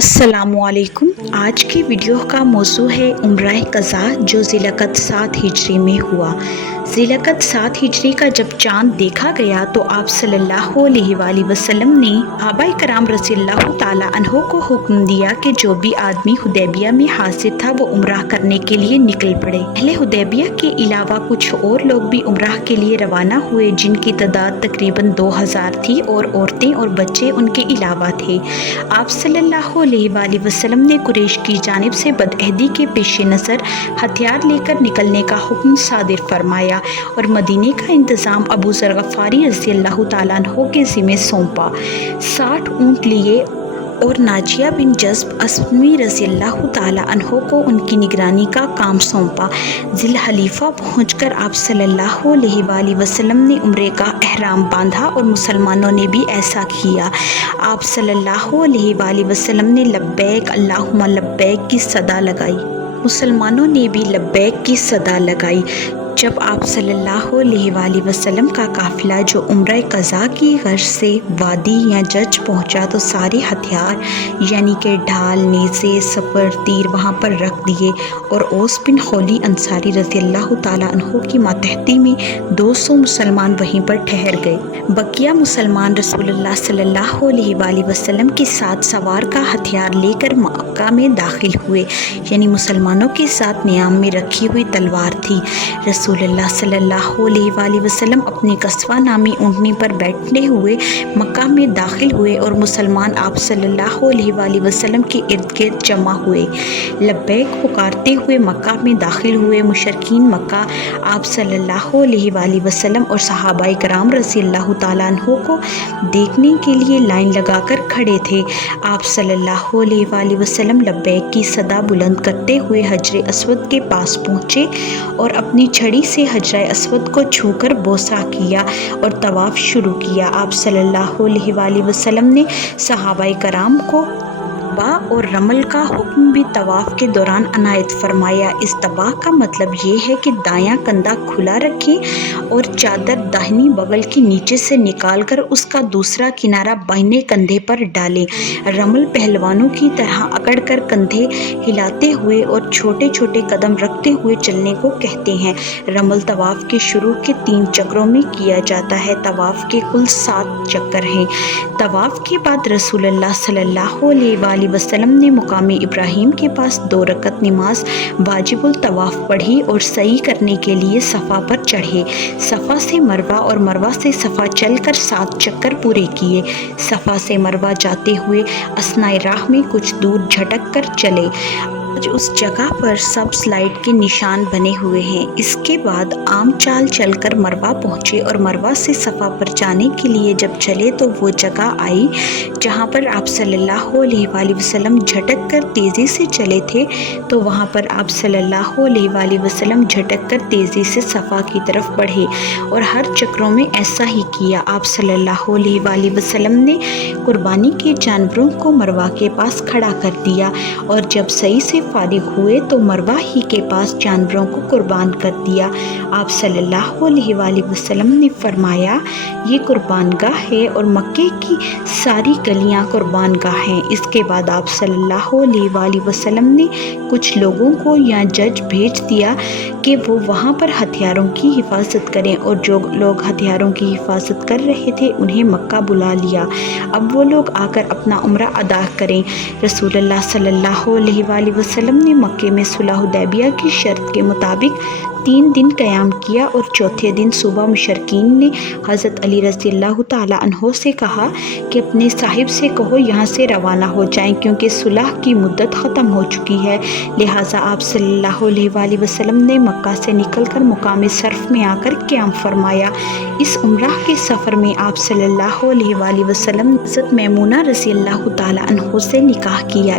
السلام علیکم۔ آج کی ویڈیو کا موضوع ہے عمرہ قضا جو ذی القعدہ 7 ہجری میں ہوا۔ ذی القعدہ 7 ہجری کا جب چاند دیکھا گیا تو آپ صلی اللہ علیہ وآلہ وسلم نے صحابہ کرام رضی اللہ تعالیٰ عنہ کو حکم دیا کہ جو بھی آدمی حدیبیہ میں حاضر تھا وہ عمرہ کرنے کے لیے نکل پڑے۔ اہل حدیبیہ کے علاوہ کچھ اور لوگ بھی عمرہ کے لیے روانہ ہوئے جن کی تعداد تقریباً 2000 تھی اور عورتیں اور بچے ان کے علاوہ تھے۔ آپ صلی اللہ علیہ وآلہ وسلم نے قریش کی جانب سے بدعہدی کے پیش نظر ہتھیار لے کر نکلنے کا حکم صادر فرمایا اور مدینے کا انتظام ابو ذر غفاری رضی اللہ تعالیٰ عنہ کے ذمے سونپا۔ 60 اونٹ لیے اور ناجیہ بن جذب اسلمی رضی اللہ تعالیٰ عنہ کو ان کی نگرانی کا کام سونپا۔ ذی الحلیفہ پہنچ کر آپ صلی اللہ علیہ وآلہ وسلم نے عمرے کا احرام باندھا اور مسلمانوں نے بھی ایسا کیا۔ آپ صلی اللہ علیہ وآلہ وسلم نے لبیک اللہم لبیک کی صدا لگائی۔ مسلمانوں نے بھی لبیک کی صدا لگائی۔ جب آپ صلی اللہ علیہ وآلہ وسلم کا قافلہ جو عمرہ قضا کی غرض سے وادی یا جج پہنچا تو سارے ہتھیار یعنی کہ ڈھال، نیزے، سپر، تیر وہاں پر رکھ دیے اور اوس بن خولی انصاری رضی اللہ تعالیٰ عنہ کی ماتحتی میں 200 مسلمان وہیں پر ٹھہر گئے۔ بقیہ مسلمان رسول اللہ صلی اللہ علیہ وآلہ وسلم کے ساتھ سوار کا ہتھیار لے کر مکہ میں داخل ہوئے، یعنی مسلمانوں کے ساتھ نیام میں رکھی ہوئی تلوار تھی۔ رسول اللہ صلی اللہ علیہ وآلہ وسلم اپنے قصوہ نامی اونٹنی پر بیٹھے ہوئے مکہ میں داخل ہوئے اور مسلمان آپ صلی اللہ علیہ وآلہ وسلم کے ارد گرد جمع ہوئے۔ لبیک پکارتے ہوئے مکہ میں داخل ہوئے۔ مشرکین مکہ آپ صلی اللہ علیہ وآلہ وسلم اور صحابہ کرام رضی اللہ تعالیٰ عنہ کو دیکھنے کے لیے لائن لگا کر کھڑے تھے۔ آپ صلی اللہ علیہ وآلہ وسلم لبیک کی صدا بلند کرتے ہوئے حجر اسود کے پاس پہنچے اور اپنی چھڑی سے حجر اسود کو چھو کر بوسہ کیا اور طواف شروع کیا۔ آپ صلی اللہ علیہ وآلہ وسلم نے صحابہ کرام کو طباع اور رمل کا حکم بھی طواف کے دوران عنایت فرمایا۔ اس طباع کا مطلب یہ ہے کہ دایاں کندھا کھلا رکھیں اور چادر داہنی بغل کے نیچے سے نکال کر اس کا دوسرا کنارہ بائیں کندھے پر ڈالیں۔ رمل پہلوانوں کی طرح اکڑ کر کندھے ہلاتے ہوئے اور چھوٹے چھوٹے قدم رکھتے ہوئے چلنے کو کہتے ہیں۔ رمل طواف کے شروع کے 3 چکروں میں کیا جاتا ہے۔ طواف کے کل 7 چکر ہیں۔ طواف کے بعد رسول اللہ صلی اللہ علیہ وآلہ وسلم نے مقام ابراہیم کے پاس 2 رکعت نماز واجب الطواف پڑھی اور سعی کرنے کے لیے صفا پر چڑھے۔ صفا سے مروہ اور مروہ سے صفا چل کر 7 چکر پورے کیے۔ صفا سے مروہ جاتے ہوئے اثنائے راہ میں کچھ دور جھٹک کر چلے۔ آج اس جگہ پر سبز لائٹ کے نشان بنے ہوئے ہیں۔ اس کے بعد عام چال چل کر مروہ پہنچے اور مروہ سے صفا پر جانے کے لیے جب چلے تو وہ جگہ آئی جہاں پر آپ صلی اللہ علیہ وآلہ وسلم جھٹک کر تیزی سے چلے تھے، تو وہاں پر آپ صلی اللہ علیہ وآلہ وسلم جھٹک کر تیزی سے صفا کی طرف بڑھے اور ہر چکروں میں ایسا ہی کیا۔ آپ صلی اللہ علیہ وآلہ وسلم نے قربانی کے جانوروں کو مروہ کے پاس کھڑا کر دیا اور جب صحیح سے فارغ ہوئے تو مروہ ہی کے پاس جانوروں کو قربان کر دیا۔ آپ صلی اللہ علیہ وآلہ وسلم نے فرمایا، یہ قربان گاہ ہے اور مکے کی ساری گلیاں قربان گاہ ہیں۔ اس کے بعد آپ صلی اللہ علیہ وآلہ وسلم نے کچھ لوگوں کو یا جج بھیج دیا کہ وہ وہاں پر ہتھیاروں کی حفاظت کریں، اور جو لوگ ہتھیاروں کی حفاظت کر رہے تھے انہیں مکہ بلا لیا۔ اب وہ لوگ آ کر اپنا عمرہ ادا کریں۔ رسول اللہ صلی اللہ علیہ وآلہ وسلم نے مکے میں صلح حدیبیہ کی شرط کے مطابق 3 دن قیام کیا اور چوتھے دن صبح مشرکین نے حضرت علی رضی اللہ تعالیٰ عنہ سے کہا کہ اپنے صاحب سے کہو یہاں سے روانہ ہو جائیں کیونکہ صلح کی مدت ختم ہو چکی ہے۔ لہٰذا آپ صلی اللہ علیہ وآلہ وسلم نے مکہ سے نکل کر مقام صرف میں آ کر قیام فرمایا۔ اس عمرہ کے سفر میں آپ صلی اللہ علیہ وآلہ وسلم نے حضرت میمونہ رضی اللہ تعالیٰ عنہ سے نکاح کیا۔